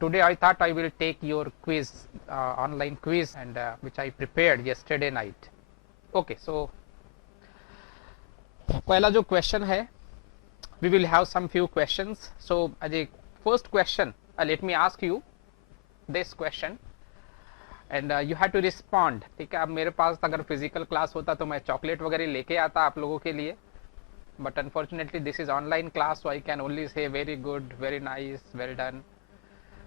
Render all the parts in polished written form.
today I thought I will take your quiz, online quiz, and which I prepared yesterday night. Okay, so पहला जो question है, we will have some few questions. So Ajay, first question, let me ask you this question and you have to respond. ठीक है, अब मेरे पास अगर physical class होता तो मैं चॉकलेट वगैरह लेके आता आप लोगों के लिए, but unfortunately this is online class, so I can only say very good, very nice, well done.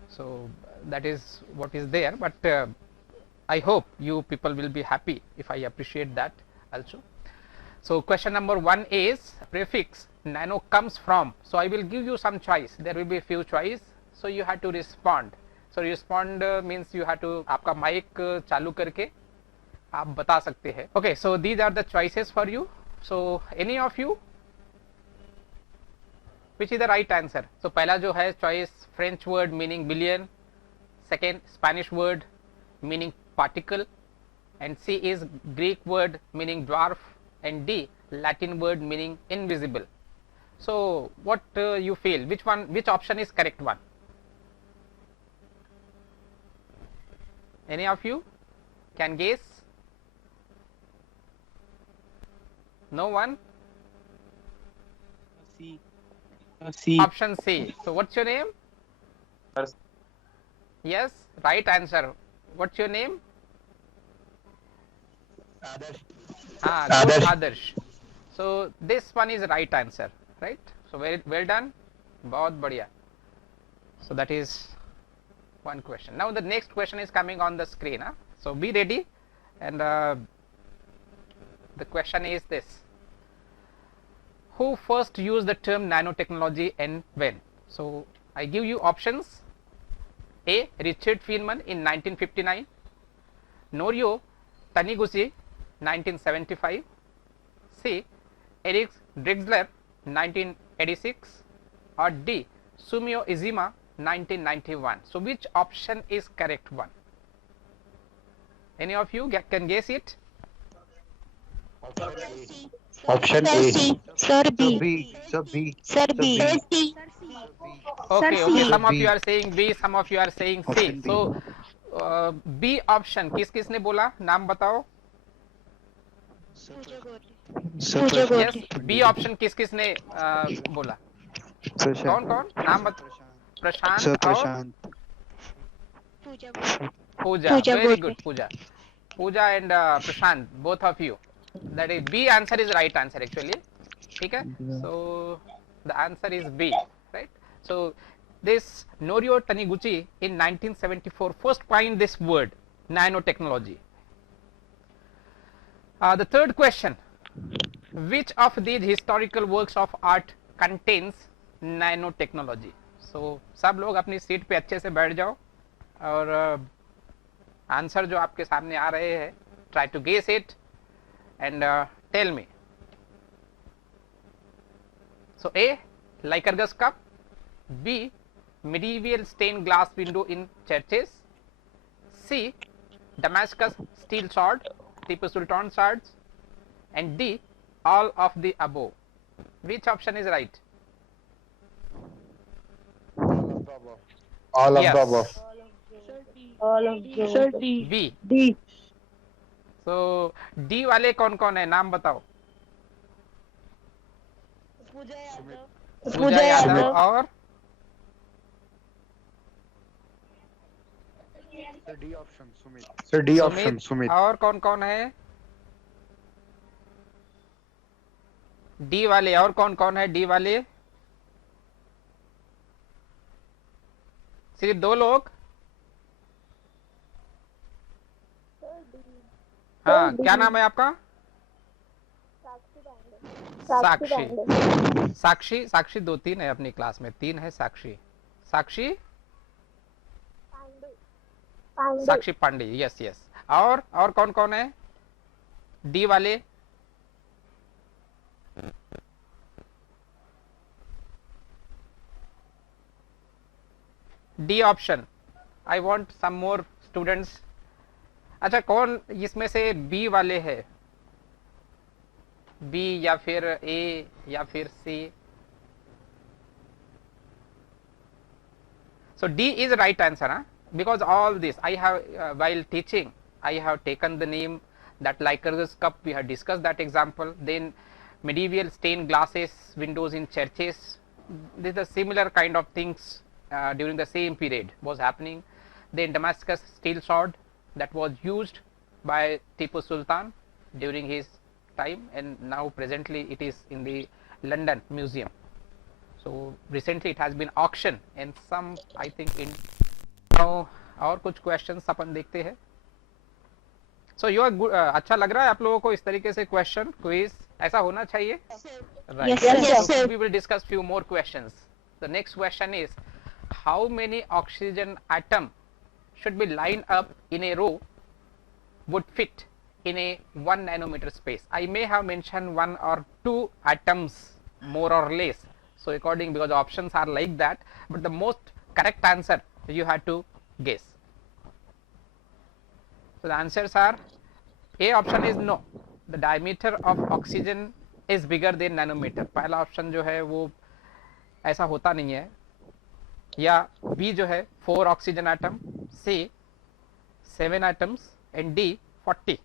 So that is what is there, but I hope you people will be happy if I appreciate that also. So question number 1 is prefix nano comes from. So I will give you some choice, there will be a few choice, so you have to respond. So respond means you have to आपका mic चालू करके आप बता सकते हैं. Okay, so these are the choices for you. So any of you, which is the right answer? So पहला जो है choice French word meaning billion, second Spanish word meaning particle, and C is Greek word meaning dwarf, and D Latin word meaning invisible. So what you feel, which option is correct one? Any of you can guess? No one? C. Option C. So what's your name? Yes, right answer. What's your name? Adarsh. Good, Adarsh. So this one is right answer, right? So very well done. बहुत बढ़िया. So that is one question. Now the next question is coming on the screen. So be ready, and the question is this: who first used the term nanotechnology and when? So I give you options: A. Richard Feynman in 1959, Norio Taniguchi 1975, C. Eric Drexler 1986, or D. Sumio Izima 1991. So which option is correct one? Any of you can guess it? Option A. Sir B. B. Sir B. Sir B. Okay, okay. C. Some of B. you are saying B, some of you are saying C. Option B. So B option किस किसने बोला, नाम बताओ. Sir Yes, B option किस किसने बोला? कौन कौन नाम बता? प्रशांत Sir और Prashant. Pooja. Very good, Pooja. Pooja and Prashant, both of you. That is B answer is right answer actually. ठीक है? So the answer is B, right? So this Norio Taniguchi in 1974 first coined this word nanotechnology. The third question: which of these historical works of art contains nanotechnology? So सब लोग अपनी seat पे अच्छे से बैठ जाओ और आंसर जो आपके सामने आ रहे हैं, try to guess it and tell me. So A. Lycurgus cup, B. Medieval stained glass window in churches, C. Damascus steel sword, Tipu Sultan swords, and D. all of the above. Which option is right? All of Yes. the above. All of the Sir D. B. D. So D वाले कौन कौन है, नाम बताओ. पूजा यादव और Sir D option. Sumit. Sir D option. Sumit, Sumit. और कौन कौन है? डी वाले, और कौन कौन है डी वाले? सिर्फ दो लोग. हाँ, क्या नाम है आपका? साक्षी. साक्षी, साक्षी दो तीन है अपनी क्लास में, तीन है साक्षी. साक्षी साक्षी पांडे. Yes yes. और कौन कौन है डी वाले? D option. I want some more students. अच्छा, कौन इसमें से बी वाले है? बी या फिर ए या फिर सी? So D is the right answer, huh? Because all this I have while teaching I have taken the name, that Lycurgus cup, we have discussed that example. Then medieval stained glasses windows in churches, these are similar kind of things during the same period was happening. Then Damascus steel sword that was used by Tipu Sultan during his time, and now presently it is in the London Museum. So recently it has been auctioned and some I think in now और कुछ questions अपन देखते हैं. So you are good, अच्छा लग रहा है आप लोगों को इस तरीके से question quiz ऐसा होना चाहिए? Right. Yes, So sir. we will discuss few more questions. The next question is, how many oxygen atom should be lined up in a row would fit in a 1 nanometer space? I may have mentioned 1 or 2 atoms more or less. So according, because the options are like that, but the most correct answer you have to guess. So the answers are, A option is no, the diameter of oxygen is bigger than nanometer. पहला option जो है वो ऐसा होता नहीं है. या B जो है 4 oxygen atom, C 7 atoms and D 40.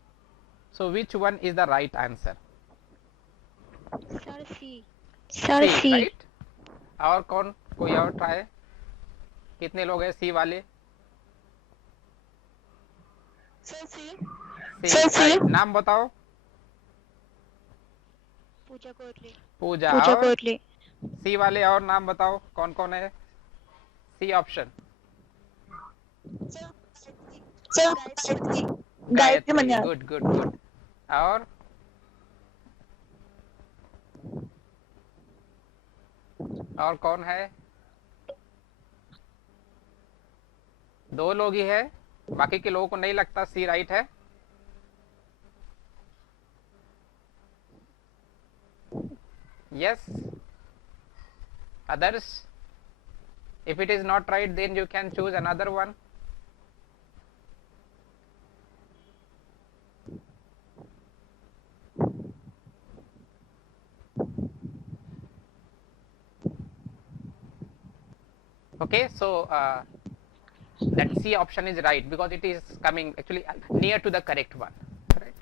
So which one is the right answer? Sir, C. Sir, C. Right? और कौन, कोई और ट्राई? कितने लोग हैं सी वाले? Sir, C. C, right. नाम बताओ. पूजा कोटली. पूजा. पूजा और कोटली. सी वाले और नाम बताओ कौन कौन है? C option. Sir, Gayatri Manyal. Good good good. और कौन है? 2 लोग ही है, बाकी के लोगों को नहीं लगता सी राइट है? Yes. Others? If it is not right, then you can choose another one. Okay, so that C option is right because it is coming actually near to the correct one, right?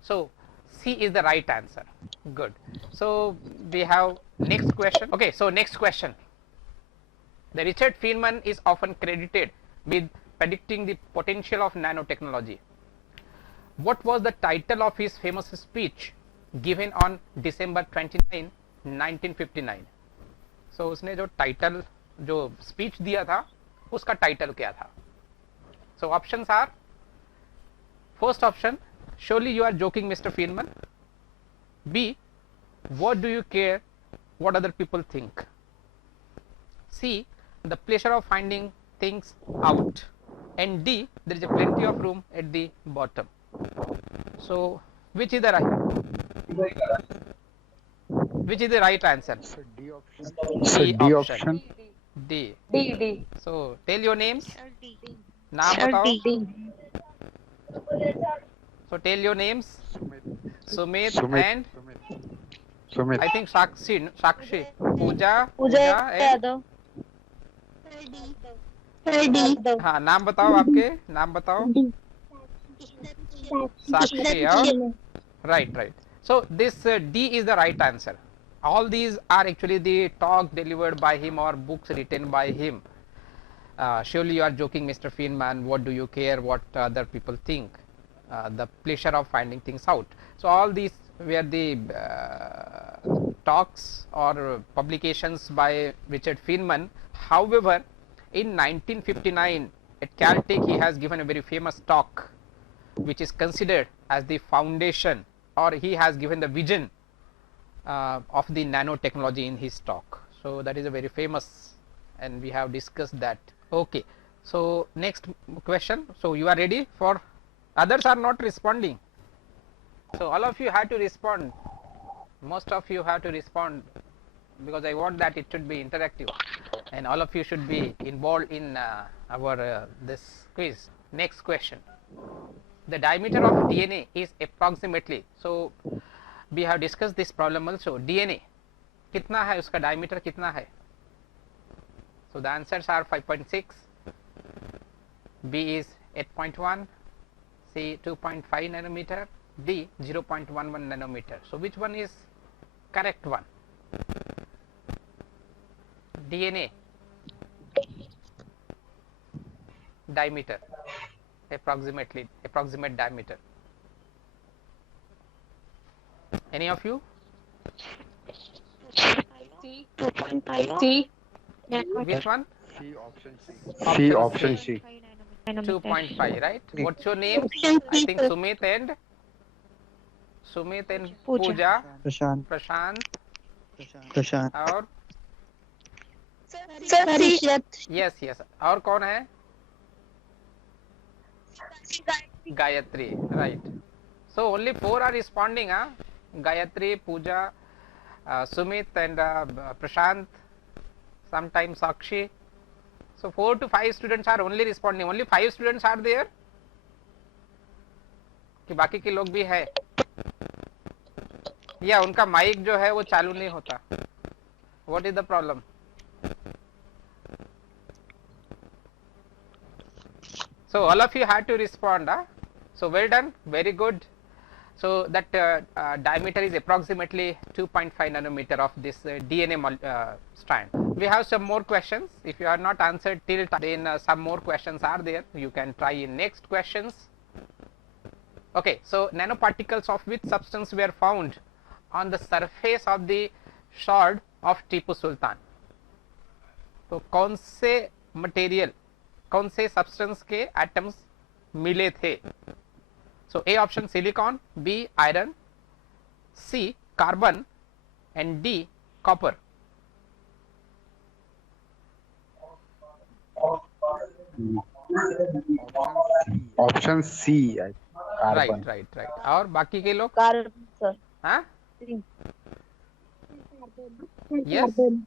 So C is the right answer. Good. So we have next question. Okay, so next question. The Richard Feynman is often credited with predicting the potential of nanotechnology. What was the title of his famous speech given on December 29, 1959? So उसने जो title जो speech दिया था उसका title क्या था? So options are, first option, surely you are joking Mr. Feynman. B, what do you care what other people think? C, the pleasure of finding things out. And D, there is a plenty of room at the bottom. So which is the right answer? Sir, D option. D Sir, D option. D. D. So tell your names. Sir, D. नाम Sir, बताओ. D. So tell your names. Sumit Sumit. and Sumit. I think Sakshi, Pooja Puja and Yadav. Sir, D. हाँ नाम बताओ आपके, नाम बताओ. Sakshi और right. So this D is the right answer. All these are actually the talk delivered by him or books written by him. Surely you are joking Mr. Feynman, what do you care what other people think? The pleasure of finding things out. So all these were the talks or publications by Richard Feynman. However, in 1959 at Caltech he has given a very famous talk which is considered as the foundation, or he has given the vision of the nanotechnology in his talk. So that is a very famous, and we have discussed that. Okay, so next question. So you are ready for, others are not responding, so all of you have to respond, most of you have to respond, because I want that it should be interactive and all of you should be involved in our this quiz. Next question. The diameter of DNA is approximately, so we have discussed this problem also. DNA कितना है, उसका diameter कितना है? So the answers are 5.6, B is 8.1, C 2.5 nanometer, D 0.11 nanometer. So which one is correct one? DNA diameter, approximate diameter. Any of you? C 2.5 C Which one? C option C. Option C option C. C. 2.5, right? What's your name? Option I C, think sir. Sumit and Pooja. Pooja, Prashant. Prashant Prashant. और Sir, C. yes और कौन है? Gayatri, right? So only 4 are responding, huh? Gayatri, Pooja, Sumit and Prashant, sometimes Sakshi. So 4 to 5 students are only responding. Only 5 students are there. कि बाकी के लोग भी है या उनका माइक जो है वो चालू नहीं होता? What is the problem? So all of you had to respond, huh? So well done, very good. So that diameter is approximately 2.5 nanometer of this DNA strand. We have some more questions. If you are not answered till then some more questions are there. You can try in next questions. Okay, so nanoparticles of which substance were found on the surface of the sword of Tipu Sultan? तो कौन से material, कौन से substance के atoms मिले थे? So A option silicon, B iron, C carbon and D copper. Option C. Carbon. Right. और बाकी के लोग? Carbon, sir. हाँ, C. Yes. Carbon.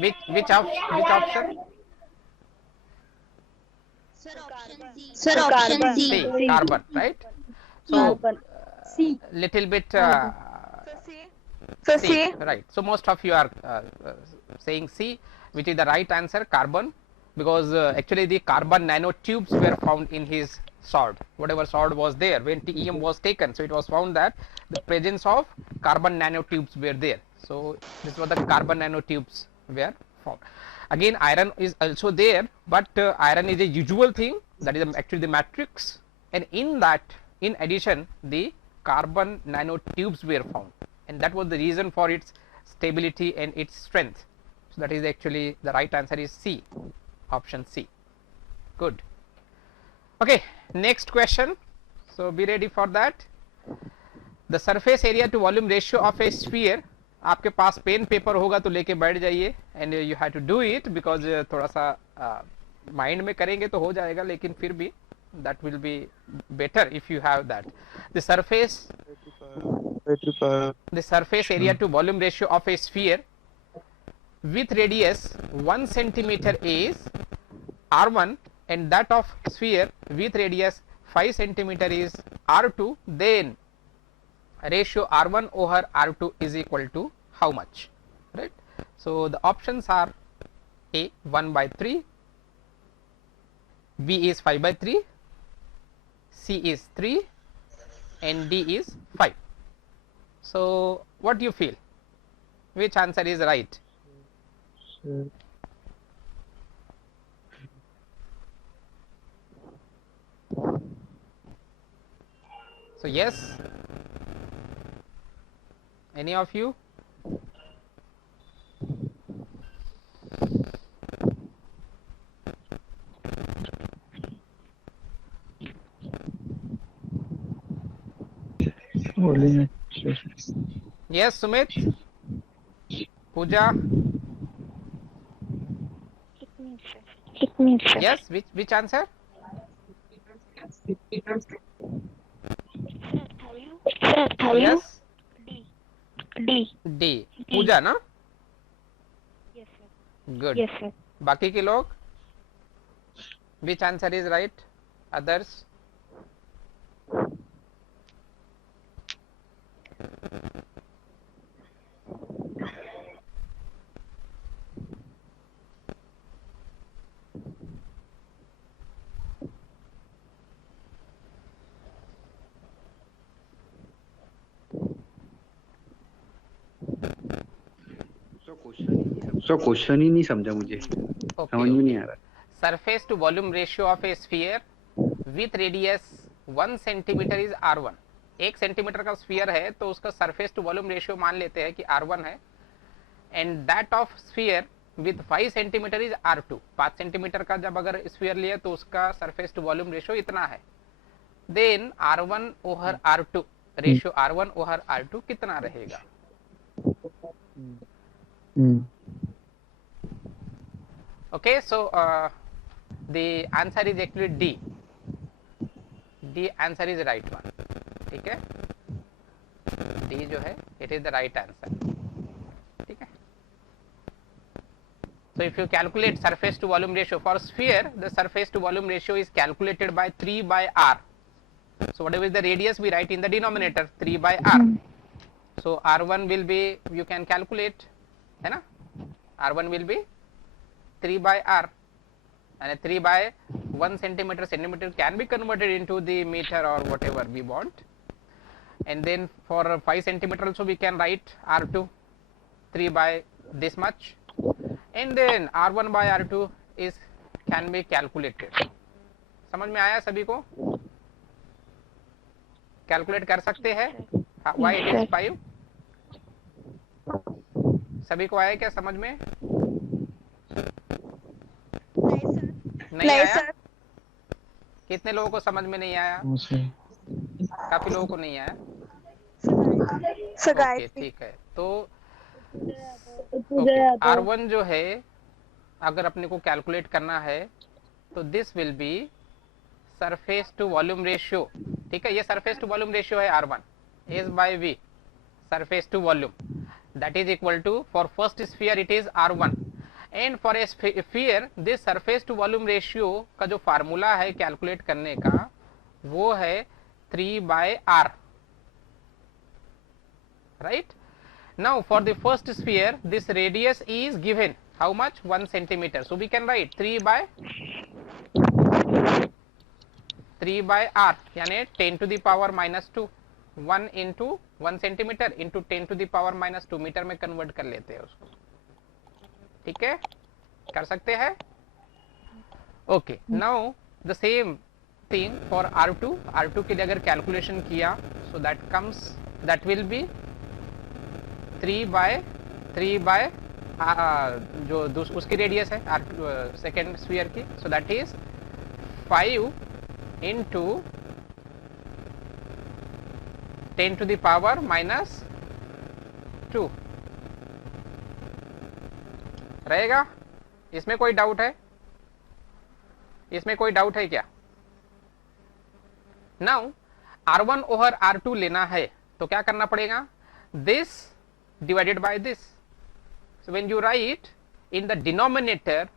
Which option? Sir, option C. C, carbon, right? So Carbon. C. little bit So C, C. right. So most of you are saying C, which is the right answer, carbon, because actually the carbon nanotubes were found in his sword. Whatever sword was there when TEM was taken, so it was found that the presence of carbon nanotubes were there. So this was the carbon nanotubes were found. Again, iron is also there, but iron is a usual thing, that is actually the matrix, and in that, in addition, the carbon nanotubes were found, and that was the reason for its stability and its strength. So that is actually the right answer is C, option C. Good. Okay, next question. So be ready for that. The surface area to volume ratio of a sphere. आपके पास pen paper होगा तो लेके बैठ जाइए, and you have to do it, because थोड़ा सा mind में करेंगे तो हो जाएगा, लेकिन फिर भी that will be better if you have that. The surface area to volume ratio of a sphere with radius 1 centimeter is R1, and that of sphere with radius 5 centimeter is R2, then ratio R1 over R2 is equal to how much, right? So the options are A 1/3, B is 5/3, C is 3, and D is 5. So what do you feel? Which answer is right? So yes, any of you? Yes, Sumit, Pooja. Yes, which answer? Yes, D. Pooja, na? Yes, sir. Good. Yes, sir. बाकी के लोग? Which answer is right? Others? Question ही नहीं समझा मुझे, समझ में नहीं आ रहा। Surface to volume ratio of a sphere with radius 1 centimetre is R1। 1 centimetre का स्फीयर है तो उसका सरफेस टू वॉल्यूम रेशियो मान लेते हैं कि R1 है, and that of sphere with 5 centimetre is R2। 5 centimetre का जब अगर स्फीयर लिया तो उसका सरफेस टू वॉल्यूम रेशियो इतना है। Then R1 over R2 ratio R1 over R2 कितना रहेगा? Okay, so the answer is actually D. D answer is right one. ठीक है, D जो है it is the right answer. ठीक है. So if you calculate surface to volume ratio for sphere, the surface to volume ratio is calculated by 3 by R. So whatever is the radius, we write in the denominator 3 by R. So R1 will be, you can calculate, है ना, R1 will be 3 by R, and 3 by 1 centimeter can be converted into the meter or whatever we want. And then for 5 centimeter also we can write R2 3 by this much, and then R1 by R2 is can be calculated. समझ में आया सभी को? Calculate कर सकते हैं why it is 5? सभी को आया क्या समझ में? नहीं आया? कितने लोगों को समझ में नहीं आया? काफी लोगों को नहीं आया। ओके, ठीक है। तो R1 जो है अगर अपने को कैलकुलेट करना है तो this will be surface to volume ratio. ठीक है, ये सरफेस टू वॉल्यूम रेशियो है R1 S by V, surface to volume, that is equal to, for first sphere it is R1, and for a sphere this surface to volume ratio का जो formula है calculate करने का वो है 3 by R, right? Now for the first sphere this radius is given how much? 1 centimeter, so we can write 3 by R, यानी 10 to the power minus 2, 1 into 1 centimeter into 10 to the power minus 2 metre में convert कर लेते हैं उसको। ठीक है, कर सकते हैं। Okay, now the same thing for R2 के लिए अगर कैलकुलेशन किया so that will be 3 by जो उसकी रेडियस है सेकेंड स्फीयर की, so that is 5 into 10 to the power minus 2 रहेगा। इसमें कोई डाउट है? इसमें कोई डाउट है क्या? नाउ R1 ओवर R2 लेना है तो क्या करना पड़ेगा? This divided by this, so when you right in the denominator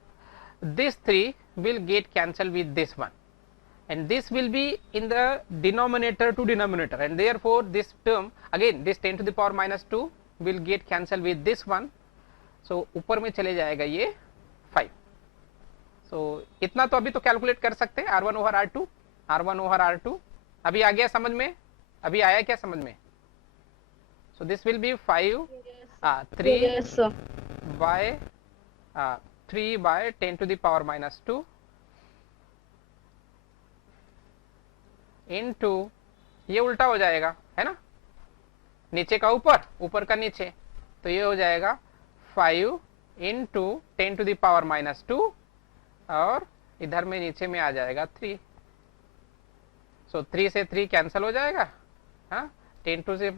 this 3 will get cancelled with this one, and this will be in the denominator to denominator, and therefore this term again, this 10 to the power minus 2 will get cancelled with this one, so ऊपर में चले जाएगा ये 5। so इतना तो अभी तो calculate कर सकते हैं R1 ओवर R2। अभी आ गया समझ में? अभी आया क्या समझ में? so this will be 5 3 by 10 to the power minus 2 into, ये उल्टा हो जाएगा है ना, नीचे का ऊपर, ऊपर का नीचे, तो ये हो जाएगा 5 into 10 to the power minus 2 और इधर में नीचे में आ जाएगा 3, so 3 से 3 कैंसिल हो जाएगा, हाँ, 10 to the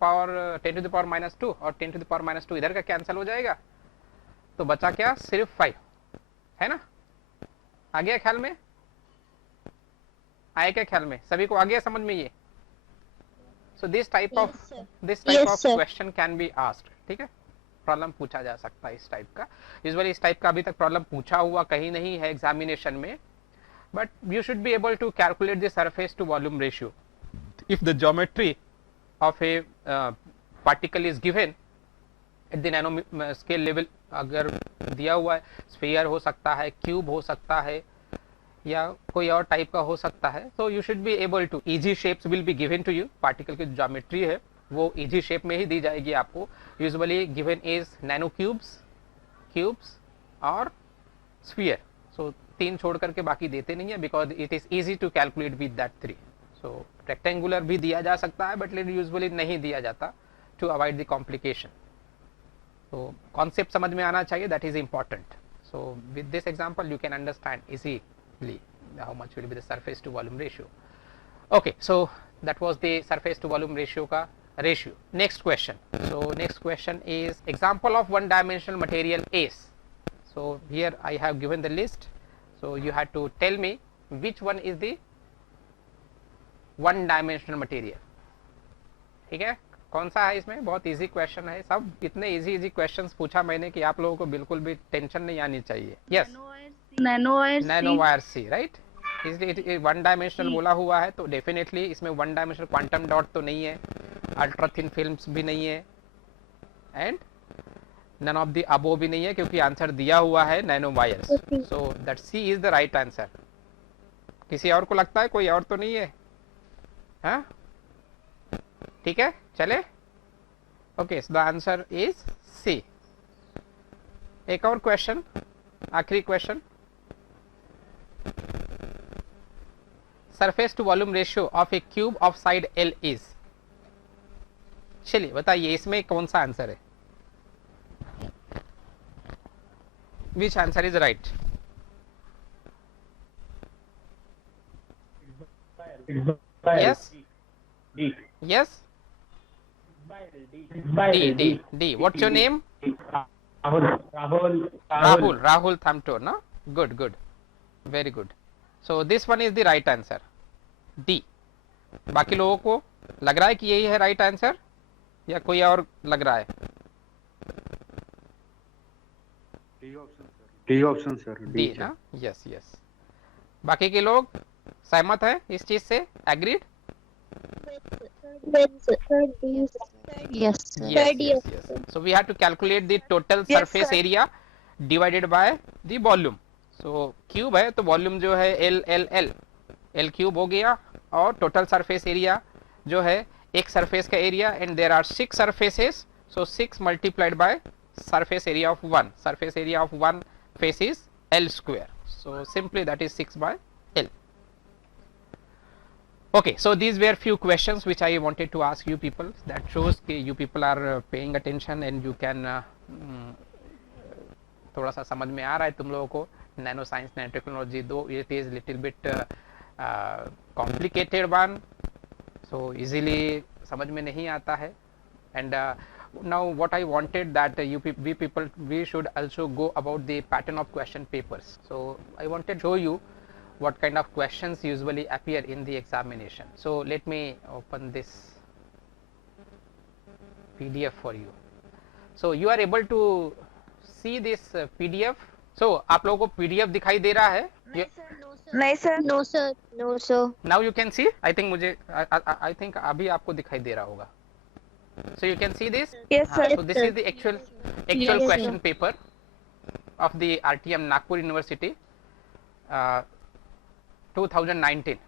power minus 2 और 10 to the power minus 2 इधर का कैंसिल हो जाएगा, तो बचा क्या? सिर्फ 5 है ना। आ गया ख्याल में? आया क्या ख्याल में? सभी को आ गया समझ में ये? So this type of question can be asked. ठीक है, प्रॉब्लम पूछा जा सकता है इस टाइप का। यूजुअली इस टाइप का अभी तक प्रॉब्लम पूछा हुआ कहीं नहीं है एग्जामिनेशन में, but you should be able to calculate the surface to volume ratio if the geometry of a particle is given at the nano scale level. अगर दिया हुआ है स्फीयर हो सकता है, क्यूब हो सकता है, या कोई और टाइप का हो सकता है, तो you should be able to, easy shapes will be given to you, particle की ज्योमेट्री है वो इजी शेप में ही दी जाएगी आपको. Usually given is nano cubes और स्फीयर. सो 3 छोड़ करके बाकी देते नहीं है, because it is easy to calculate with that 3. So rectangular भी दिया जा सकता है, बट यूजुअली नहीं दिया जाता टू अवॉइड द कॉम्प्लिकेशन. तो कॉन्सेप्ट समझ में आना चाहिए, that is important. So with this example you can understand easily how much will be the surface to volume ratio. Okay, so that was the surface to volume ratio ka ratio. Next question. So next question is example of one dimensional material is. So here I have given the list. So you have to tell me which one is the one dimensional material. ठीक है, कौन सा है इसमें? बहुत easy question है. सब इतने इजी क्वेश्चंस पूछा मैंने कि आप लोगों को बिल्कुल भी टेंशन नहीं आनी चाहिए. यस, नैनो वायर सी, राइट. इसलिए वन डायमेंशनल बोला हुआ है, तो डेफिनेटली इसमें वन डायमेंशनल क्वांटम डॉट तो नहीं है, अल्ट्रा थिन फिल्म्स भी नहीं है, and none of the above भी नहीं है, क्योंकि आंसर दिया हुआ है nano wires. So that C is the right answer. किसी और को लगता है कोई और तो नहीं है? हाँ, ठीक है, चले. Okay, the answer is C. एक और क्वेश्चन, आखिरी question. Surface to volume ratio of a cube of side L is. चलिए बताइए इसमें कौन सा आंसर है? Which answer is right? Yes, yes, D. What's your name? Rahul Thamtor, no? Good, very good. So this one is the right answer, D. बाकी लोगों को लग रहा है कि यही है राइट आंसर, या कोई और लग रहा है? D option sir. डी ना? यस. बाकी के लोग सहमत है इस चीज से? Agreed? Yes. So we have to calculate the total surface area divided by the volume. So cube है तो वॉल्यूम जो है L क्यूब हो गया, और टोटल सरफेस एरिया जो है एक सरफेस का area, and there are 6 surfaces. So 6 multiplied by surface area of 1. Surface area of 1 face is L square. So simply that is 6 by L. Okay, so these were few questions which I wanted to ask you people. That shows that you people are paying attention and you can थोड़ा सा समझ में आ रहा है तुम लोगों को nano science, nano technology. दो it is little bit complicated one, so easily समझ में नहीं आता है. And now what I wanted that we should also go about the pattern of question papers. So I wanted to show you what kind of questions usually appear in the examination. So let me open this PDF for you. So you are able to see this PDF. So आप लोगों को PDF दिखाई दे रहा है? नहीं sir. Now you can see. I think मुझे I think अभी आपको दिखाई दे रहा होगा. So you can see this? Yes sir. So this is the actual question paper of the RTM Nagpur University 2019,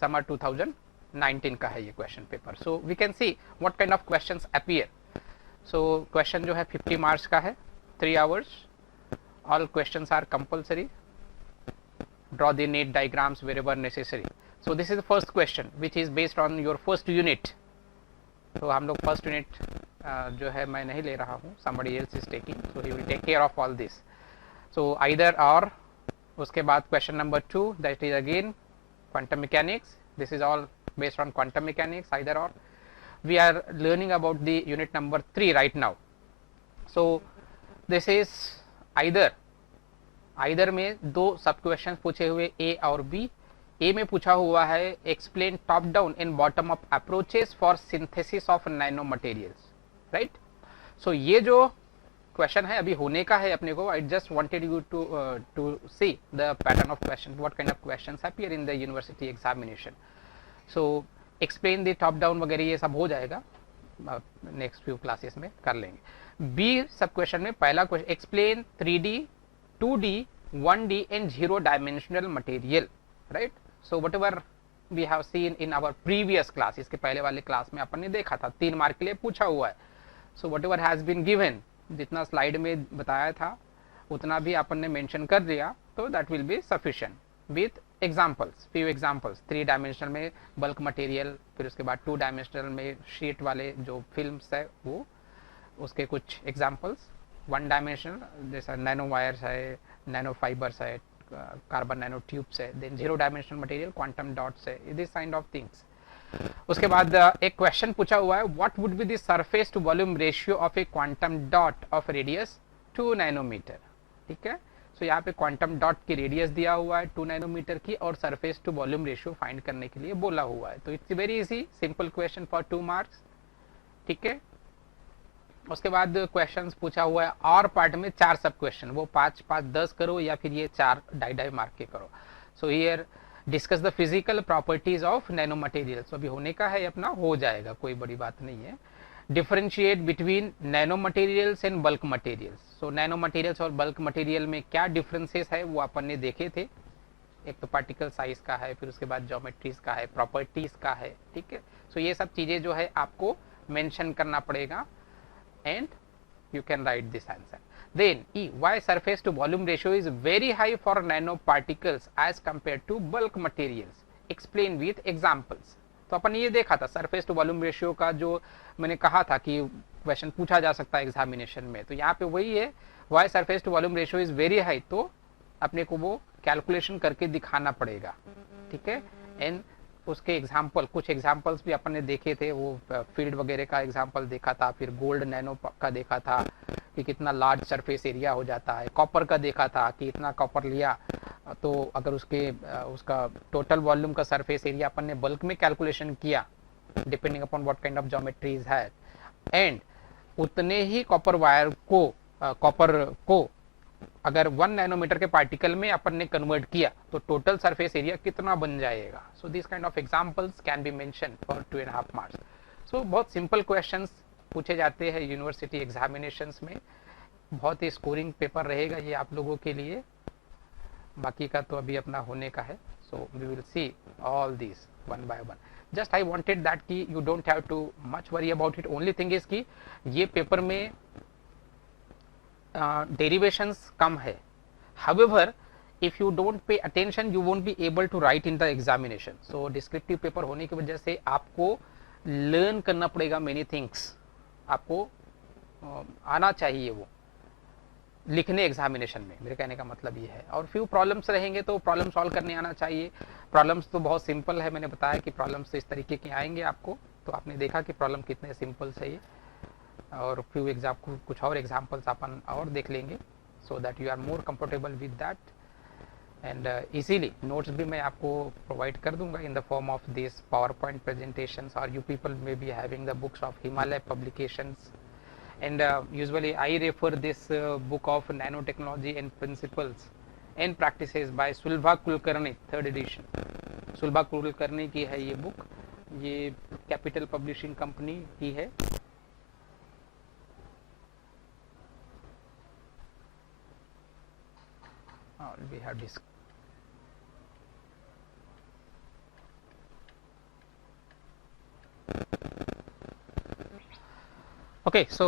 summer 2019 का है ये question paper. So we can see what kind of questions appear. So question जो है 50 marks का है, 3 hours. All questions are compulsory. Draw the neat diagrams wherever necessary. So this is the first question which is based on your first unit. तो हम लोग first unit जो है मैं नहीं ले रहा हूँ, somebody else is taking, so he will take care of all this. So either or. उसके बाद question number 2, that is again quantum mechanics. This is all based on quantum mechanics, either or. We are learning about the unit number 3 right now. So this is either में दो सब question पूछे हुए A और B. ए में पूछा हुआ है explain top down in bottom up approaches for synthesis of nano materials, right. So ये जो क्वेश्चन है अभी होने का है अपने को. I just wanted you to see the pattern of question, what kind of questions appear in the university examination. So explain the top down वगैरह ये सब हो जाएगा, नेक्स्ट फ्यू क्लासेस में कर लेंगे. बी सब क्वेश्चन में पहला question explain 3D, 2D, 1D and 0 dimensional material, right. So whatever we have seen in our previous class, इसके पहले वाले क्लास में अपन ने देखा था, 3 मार्क के लिए पूछा हुआ है. So whatever has been given, जितना स्लाइड में बताया था उतना भी अपन ने मेंशन कर दिया, तो that will be sufficient with examples, few examples. 3 dimensional में बल्क मटेरियल, फिर उसके बाद 2 डायमेंशनल में शीट वाले जो फिल्म्स है वो, उसके कुछ एग्जांपल्स. 1 डायमेंशनल जैसा नैनो वायर्स है, नैनो फाइबर्स है, कार्बन नैनो ट्यूब्स है. Then 0 dimensional material, quantum dots है, दिस काइंड ऑफ थिंग्स. उसके बाद एक क्वेश्चन पूछा हुआ है, what would be the surface to volume ratio of a quantum dot of radius 2 nanometre. ठीक है, सो यहाँ पे क्वांटम डॉट की रेडियस दिया हुआ है 2 नैनोमीटर की, और surface to volume ratio find करने के लिए बोला हुआ है. तो it's very easy, simple question for 2 marks. ठीक है, उसके बाद क्वेश्चंस पूछा हुआ है और पार्ट में 4 सब क्वेश्चन, वो 5 5 10 करो या फिर ये 4 ढाई मार्क के करो. So here discuss the physical properties of nano materials. अभी होने का है अपना, हो जाएगा, कोई बड़ी बात नहीं है. Differentiate between nano materials and bulk materials. So nano materials और बल्क मटेरियल में क्या डिफरेंसेस है वो अपन ने देखे थे. एक तो पार्टिकल साइज का है, फिर उसके बाद ज्योमेट्रीज का है, प्रॉपर्टीज का है. ठीक है, सो ये सब चीजें जो है आपको मेंशन करना पड़ेगा and you can write this answer. Then E, why surface to volume ratio is very high for nanoparticles as compared to bulk materials. Explain with examples. तो अपन ये देखा था सरफेस टू वॉल्यूम रेशियो का, जो मैंने कहा था कि क्वेश्चन पूछा जा सकता है एग्जामिनेशन में. तो यहाँ पे वही है, why surface to volume ratio is very high. तो अपने को वो कैलकुलेशन करके दिखाना पड़ेगा. ठीक है, एंड उसके एग्जाम्पल, कुछ एग्जाम्पल्स भी अपन ने देखे थे. वो फील्ड वगैरह का एग्जाम्पल देखा था, फिर गोल्ड नैनो का देखा था कि कितना लार्ज सरफेस एरिया हो जाता है. कॉपर का देखा था कि इतना कॉपर लिया तो अगर उसका टोटल वॉल्यूम का सरफेस एरिया अपन ने बल्क में कैलकुलेशन किया, depending upon what kind of geometries है, एंड उतने ही कॉपर को अगर 1 नैनोमीटर के पार्टिकल में अपन ने कन्वर्ट किया तो टोटल सरफेस एरिया कितना बन जाएगा. So this kind of examples can be mention for 2.5 marks. So बहुत सिंपल क्वेश्चंस पूछे जाते हैं यूनिवर्सिटी एग्जामिनेशंस में. बहुत ही स्कोरिंग पेपर रहेगा ये आप लोगों के लिए. बाकी का तो अभी अपना होने का है. So we will see all this one by one. Just I wanted that कि you don't have too much worry about it. Only thing is कि ये पेपर में derivations कम है. however if you don't pay attention you won't be able to write in the examination. so descriptive paper होने की वजह से आपको learn करना पड़ेगा many things. आपको आना चाहिए वो लिखने एग्जामिनेशन में, मेरे कहने का मतलब ये है. और फ्यू प्रॉब्लम्स रहेंगे तो प्रॉब्लम सॉल्व करने आना चाहिए. प्रॉब्लम्स तो बहुत सिंपल है, मैंने बताया कि प्रॉब्लम्स इस तरीके के आएंगे आपको. तो आपने देखा कि प्रॉब्लम कितने सिंपल है ये. और फ्यू कुछ और एग्जाम्पल्स अपन और देख लेंगे, so that you are more comfortable with that. And easily notes भी मैं आपको प्रोवाइड कर दूंगा in the form of this power point presentations. और you people may be having the books of Himalaya publications. And usually I refer this book of nano technology and principles and practices by Sulabha Kulkarni, 3rd edition. Sulabha Kulkarni की है ये book. ये capital publishing company की है. We have this. Okay, so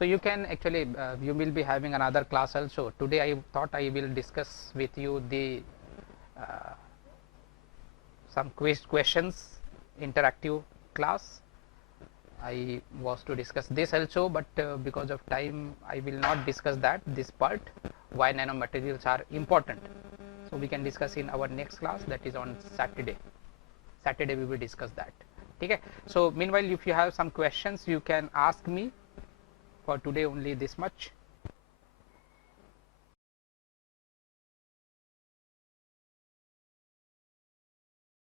you can actually you will be having another class also. Today I thought I will discuss with you the some questions interactive class. I was to discuss this also, but because of time I will not discuss this part, why nanomaterials are important. So we can discuss in our next class, that is on Saturday we will discuss that. Okay, so meanwhile if you have some questions you can ask me. For today only this much.